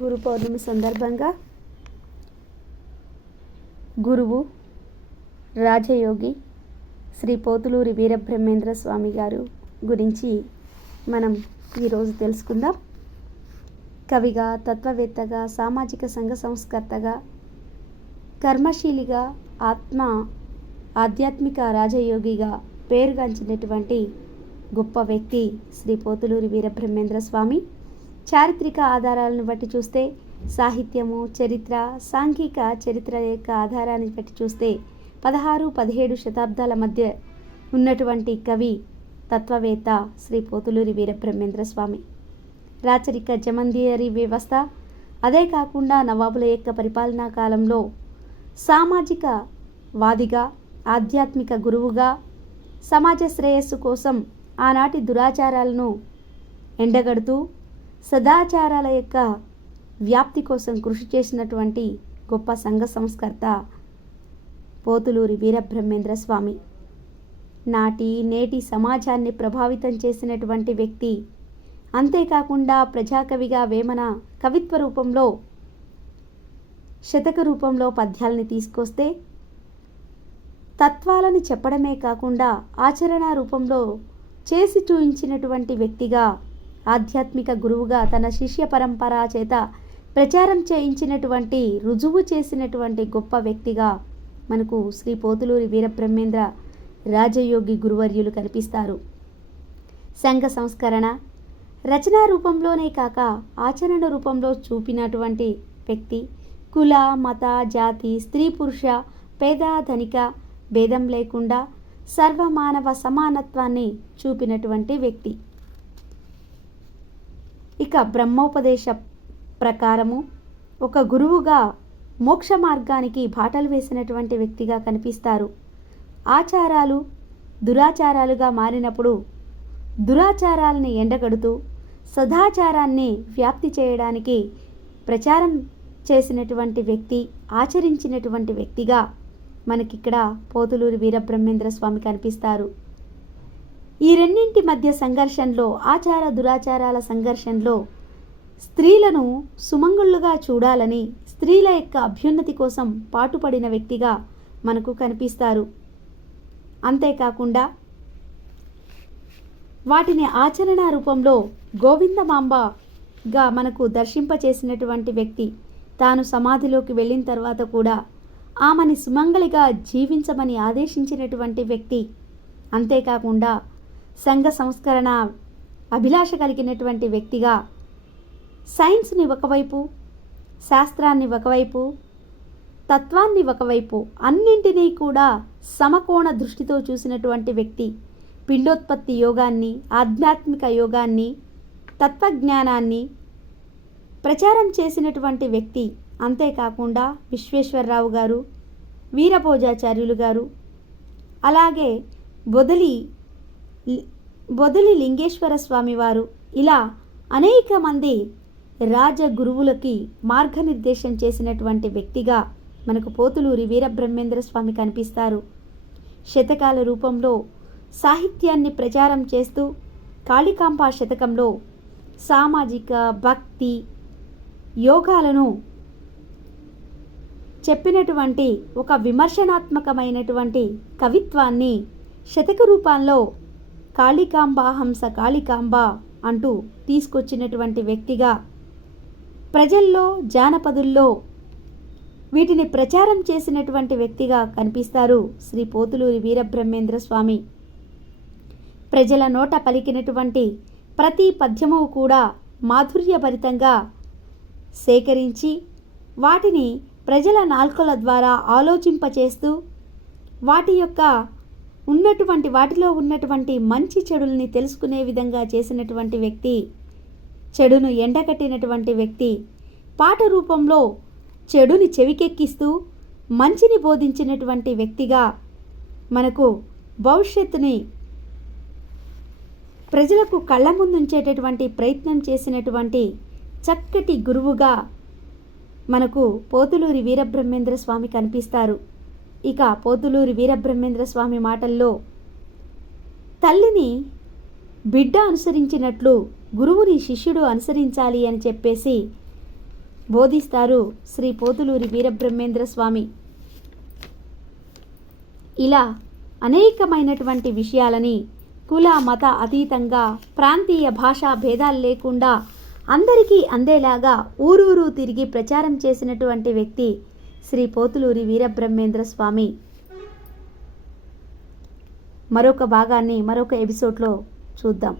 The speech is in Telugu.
గురు పౌర్ణమి సందర్భంగా గురువు రాజయోగి శ్రీ పోతులూరి వీరబ్రహ్మేంద్ర స్వామి గారు గురించి మనం ఈరోజు తెలుసుకుందాం. కవిగా, తత్వవేత్తగా, సామాజిక సంఘ సంస్కర్తగా, కర్మశీలిగా, ఆధ్యాత్మిక రాజయోగిగా పేరుగాంచినటువంటి గొప్ప వ్యక్తి శ్రీ పోతులూరి వీరబ్రహ్మేంద్ర స్వామి. చారిత్రక ఆధారాలను బట్టి చూస్తే, సాహిత్యము, చరిత్ర, సాంఘిక చరిత్ర యొక్క ఆధారాన్ని బట్టి చూస్తే 16-17 శతాబ్దాల మధ్య ఉన్నటువంటి కవి, తత్వవేత్త శ్రీ పోతులూరి వీరబ్రహ్మేంద్ర స్వామి. రాచరిక జమందియరీ వ్యవస్థ, అదే కాకుండా నవాబుల యొక్క పరిపాలనా కాలంలో సామాజిక వాదిగా, ఆధ్యాత్మిక గురువుగా, సమాజ శ్రేయస్సు కోసం ఆనాటి దురాచారాలను ఎండగడుతూ సదాచారాల యొక్క వ్యాప్తి కోసం కృషి చేసినటువంటి గొప్ప సంఘ సంస్కర్త పోతులూరి వీరబ్రహ్మేంద్ర స్వామి. నేటి సమాజాన్ని ప్రభావితం చేసినటువంటి వ్యక్తి. అంతేకాకుండా ప్రజాకవిగా వేమన కవిత్వ రూపంలో, శతక రూపంలో పద్యాలని తీసుకొస్తే, తత్వాలని చెప్పడమే కాకుండా ఆచరణ రూపంలో చేసి చూయించినటువంటి వ్యక్తిగా, ఆధ్యాత్మిక గురువుగా తన శిష్య పరంపర చేత ప్రచారం చేయించినటువంటి, రుజువు చేసినటువంటి గొప్ప వ్యక్తిగా మనకు శ్రీ పోతులూరి వీరబ్రహ్మేంద్ర రాజయోగి గురువర్యులు కనిపిస్తారు. సంఘ సంస్కరణ రచనా రూపంలోనే కాక ఆచరణ రూపంలో చూపినటువంటి వ్యక్తి. కుల, మత, జాతి, స్త్రీ, పురుష, పేద, ధనిక భేదం లేకుండా సర్వమానవ సమానత్వాన్ని చూపినటువంటి వ్యక్తి. ఇక బ్రహ్మోపదేశ ప్రకారము ఒక గురువుగా మోక్ష మార్గానికి బాటలు వేసినటువంటి వ్యక్తిగా కనిపిస్తారు. ఆచారాలు దురాచారాలుగా మారినప్పుడు దురాచారాలని ఎండగడుతూ సదాచారాన్ని వ్యాప్తి చేయడానికి ప్రచారం చేసినటువంటి వ్యక్తి, ఆచరించినటువంటి వ్యక్తిగా మనకిక్కడ పోతులూరి వీరబ్రహ్మేంద్ర స్వామి కనిపిస్తారు. ఈ రెండింటి మధ్య సంఘర్షణలో, ఆచార దురాచారాల సంఘర్షణలో స్త్రీలను సుమంగుళ్ళుగా చూడాలని, స్త్రీల యొక్క అభ్యున్నతి కోసం పాటుపడిన వ్యక్తిగా మనకు కనిపిస్తారు. అంతేకాకుండా వాటిని ఆచరణ రూపంలో గోవిందమాంబగా మనకు దర్శింపచేసినటువంటి వ్యక్తి. తాను సమాధిలోకి వెళ్ళిన తర్వాత కూడా ఆమెని సుమంగళిగా జీవించమని ఆదేశించినటువంటి వ్యక్తి. అంతేకాకుండా సంఘ సంస్కరణ అభిలాష కలిగినటువంటి వ్యక్తిగా సైన్స్ని ఒకవైపు, శాస్త్రాన్ని ఒకవైపు, తత్వాన్ని ఒకవైపు, అన్నింటినీ కూడా సమకోణ దృష్టితో చూసినటువంటి వ్యక్తి. పిండోత్పత్తి యోగాన్ని, ఆధ్యాత్మిక యోగాన్ని, తత్వజ్ఞానాన్ని ప్రచారం చేసినటువంటి వ్యక్తి. అంతేకాకుండా విశ్వేశ్వరరావు గారు, వీరభోజాచార్యులు గారు, అలాగే బొదిలి లింగేశ్వర స్వామి వారు, ఇలా అనేక మంది రాజగురువులకి మార్గనిర్దేశం చేసినటువంటి వ్యక్తిగా మనకు పోతులూరి వీరబ్రహ్మేంద్ర స్వామి కనిపిస్తారు. శతకాల రూపంలో సాహిత్యాన్ని ప్రచారం చేస్తూ కాళికాంబ శతకంలో సామాజిక, భక్తి, యోగాలను చెప్పినటువంటి ఒక విమర్శనాత్మకమైనటువంటి కవిత్వాన్ని శతక రూపంలో కాళికాంబ హంస కాళికాంబ అంటూ తీసుకొచ్చినటువంటి వ్యక్తిగా, ప్రజల్లో, జానపదుల్లో వీటిని ప్రచారం చేసినటువంటి వ్యక్తిగా కనిపిస్తారు శ్రీ పోతులూరి వీరబ్రహ్మేంద్ర స్వామి. ప్రజల నోట పలికినటువంటి ప్రతి పద్యము కూడా మాధుర్యభరితంగా సేకరించి వాటిని ప్రజల నాల్కల ద్వారా ఆలోచింపచేస్తూ వాటిలో ఉన్నటువంటి మంచి చెడుల్ని తెలుసుకునే విధంగా చేసినటువంటి వ్యక్తి. చెడును ఎండగట్టినటువంటి వ్యక్తి. పాట రూపంలో చెడుని చెవికెక్కిస్తూ మంచిని బోధించినటువంటి వ్యక్తిగా మనకు భవిష్యత్తుని ప్రజలకు కళ్ళ ముందుంచేటటువంటి ప్రయత్నం చేసినటువంటి చక్కటి గురువుగా మనకు పోతులూరి వీరబ్రహ్మేంద్ర స్వామి కనిపిస్తారు. ఇక పోతులూరి వీరబ్రహ్మేంద్ర స్వామి మాటల్లో, తల్లిని బిడ్డ అనుసరించినట్లు గురువుని శిష్యుడు అనుసరించాలి అని చెప్పేసి బోధిస్తారు శ్రీ పోతులూరి వీరబ్రహ్మేంద్ర స్వామి. ఇలా అనేకమైనటువంటి విషయాలని కుల మత అతీతంగా, ప్రాంతీయ భాషా భేదాలు లేకుండా అందరికీ అందేలాగా ఊరూరు తిరిగి ప్రచారం చేసినటువంటి వ్యక్తి శ్రీ పోతులూరి వీరబ్రహ్మేంద్ర స్వామి. మరొక భాగాన్ని మరొక ఎపిసోడ్లో చూద్దాం.